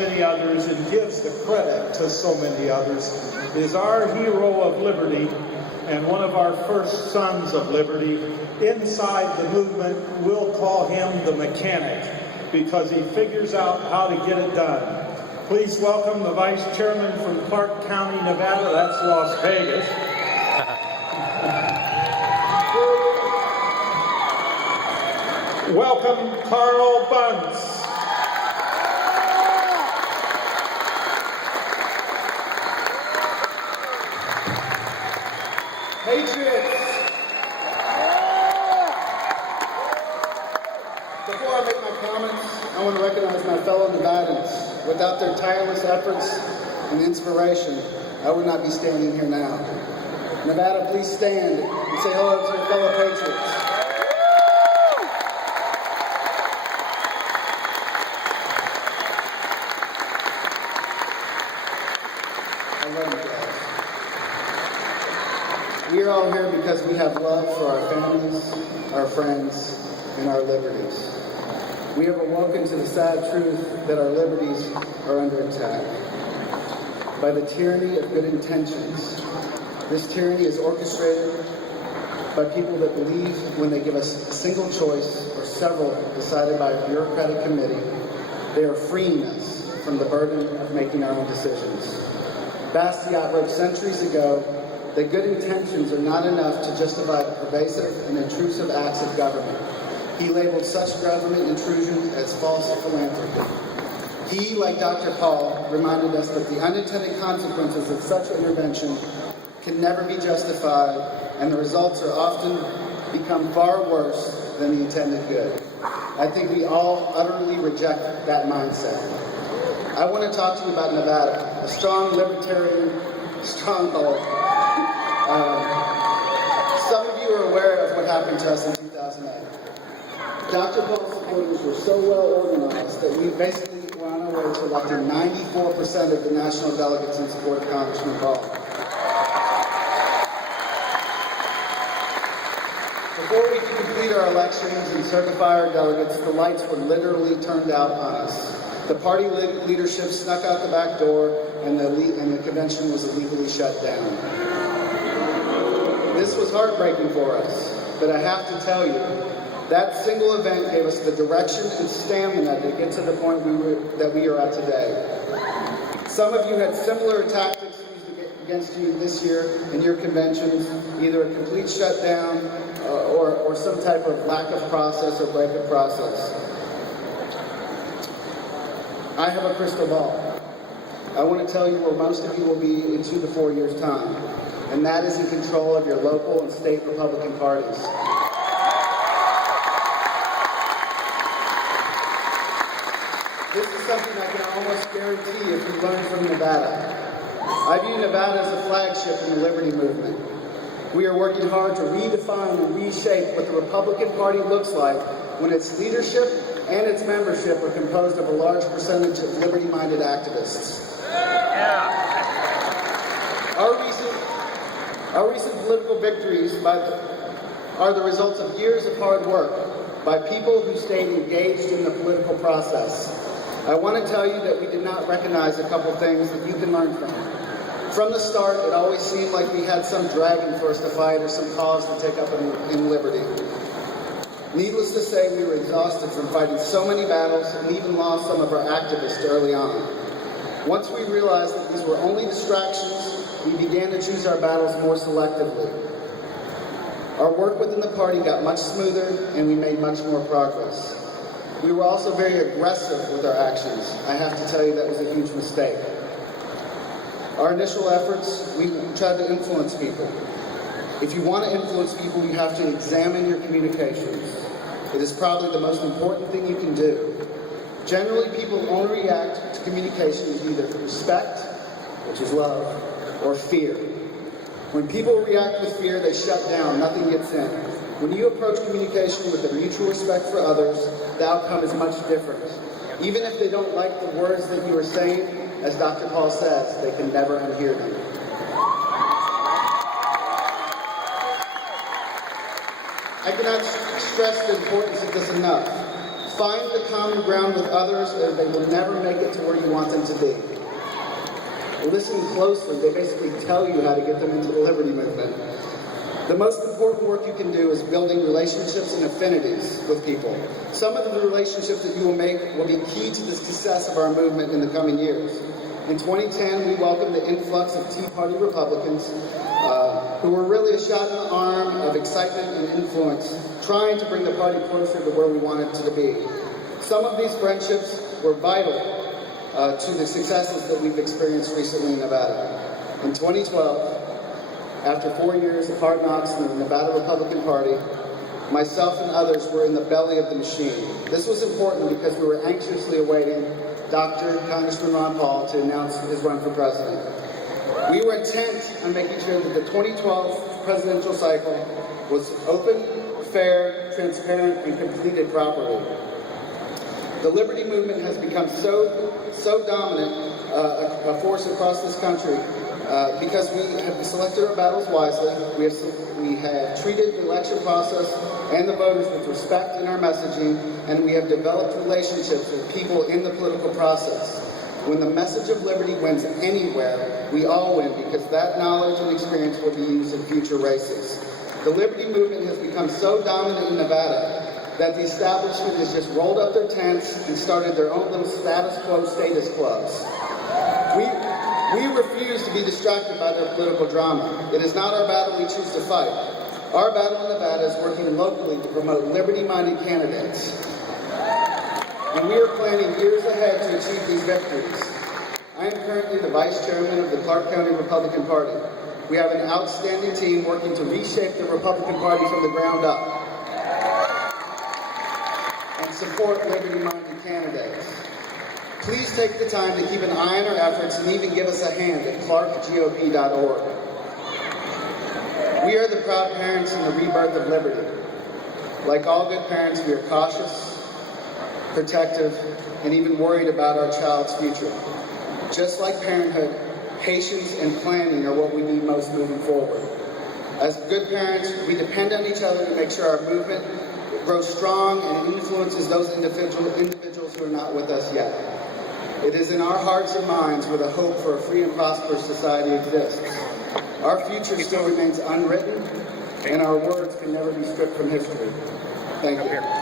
many others and gives the credit to so many others, is our hero of liberty and one of our first sons of liberty. Inside the movement, we'll call him the mechanic because he figures out how to get it done. Please welcome the Vice Chairman from Clark County, Nevada, that's Las Vegas. Welcome, Carl Bunce. Patriots! Before I make my comments, I want to recognize my fellow Nevadans. Without their tireless efforts and inspiration, I would not be standing here now. Nevada, please stand and say hello to your fellow Patriots. I love you guys. We are all here because we have love for our families, our friends, and our liberties. We have awoken to the sad truth that our liberties are under attack by the tyranny of good intentions. This tyranny is orchestrated by people that believe when they give us a single choice or several decided by a bureaucratic committee, they are freeing us from the burden of making our own decisions. Bastiat wrote centuries ago that good intentions are not enough to justify the pervasive and intrusive acts of government. He labeled such government intrusion as false philanthropy. He, like Dr. Paul, reminded us that the unintended consequences of such intervention can never be justified, and the results are often become far worse than the intended good. I think we all utterly reject that mindset. I want to talk to you about Nevada, a strong libertarian stronghold. Some of you are aware of what happened to us in 2008. Dr. Paul's supporters were so well organized that we basically were on our way to electing 94% of the national delegates in support of Congressman Paul. Before we could complete our elections and certify our delegates, the lights were literally turned out on us. The party leadership snuck out the back door, and the convention was illegally shut down. This was heartbreaking for us, but I have to tell you, that single event gave us the direction and stamina to get to the point that we are at today. Some of you had similar tactics used against you this year in your conventions, either a complete shutdown or some type of lack of process or break of process. I have a crystal ball. I want to tell you where most of you will be in 2 to 4 years' time, and that is in control of your local and state Republican parties. This is something I can almost guarantee if you learn from Nevada. I view Nevada as a flagship in the liberty movement. We are working hard to redefine and reshape what the Republican Party looks like when its leadership and its membership are composed of a large percentage of liberty-minded activists. Yeah. Our recent political victories are the results of years of hard work by people who stayed engaged in the political process. I want to tell you that we did not recognize a couple things that you can learn from. From the start, it always seemed like we had some dragon for us to fight or some cause to take up in liberty. Needless to say, we were exhausted from fighting so many battles and even lost some of our activists early on. Once we realized that these were only distractions, we began to choose our battles more selectively. Our work within the party got much smoother and we made much more progress. We were also very aggressive with our actions. I have to tell you that was a huge mistake. Our initial efforts, we tried to influence people. If you want to influence people, you have to examine your communications. It is probably the most important thing you can do. Generally, people only react to communication with either respect, which is love, or fear. When people react with fear, they shut down, nothing gets in. When you approach communication with a mutual respect for others, the outcome is much different. Even if they don't like the words that you are saying, as Dr. Paul says, they can never unhear them. I cannot stress the importance of this enough. Find the common ground with others, or they will never make it to where you want them to be. Listen closely. They basically tell you how to get them into the liberty movement. The most important work you can do is building relationships and affinities with people. Some of the relationships that you will make will be key to the success of our movement in the coming years. In 2010, we welcomed the influx of Tea Party Republicans who were really a shot in the arm of excitement and influence, trying to bring the party closer to where we wanted it to be. Some of these friendships were vital to the successes that we've experienced recently in Nevada. In 2012, after 4 years of hard knocks in the Nevada Republican Party, myself and others were in the belly of the machine. This was important because we were anxiously awaiting Dr. Congressman Ron Paul to announce his run for president. We were intent on making sure that the 2012 presidential cycle was open, fair, transparent, and completed properly. The Liberty Movement has become so dominant a force across this country because we have selected our battles wisely. We have treated the election process and the voters with respect in our messaging, and we have developed relationships with people in the political process. When the message of liberty wins anywhere, we all win because that knowledge and experience will be used in future races. The Liberty Movement has become so dominant in Nevada that the establishment has just rolled up their tents and started their own little status quo status clubs. We refuse to be distracted by their political drama. It is not our battle we choose to fight. Our battle in Nevada is working locally to promote liberty-minded candidates. And we are planning years ahead to achieve these victories. I am currently the vice chairman of the Clark County Republican Party. We have an outstanding team working to reshape the Republican Party from the ground up and support liberty-minded candidates. Please take the time to keep an eye on our efforts and even give us a hand at clarkgop.org. We are the proud parents in the rebirth of liberty. Like all good parents, we are cautious, protective, and even worried about our child's future. Just like parenthood, patience and planning are what we need most moving forward. As good parents, we depend on each other to make sure our movement grows strong and influences those individuals who are not with us yet. It is in our hearts and minds where the hope for a free and prosperous society exists. Our future still remains unwritten, and our words can never be stripped from history. Thank you.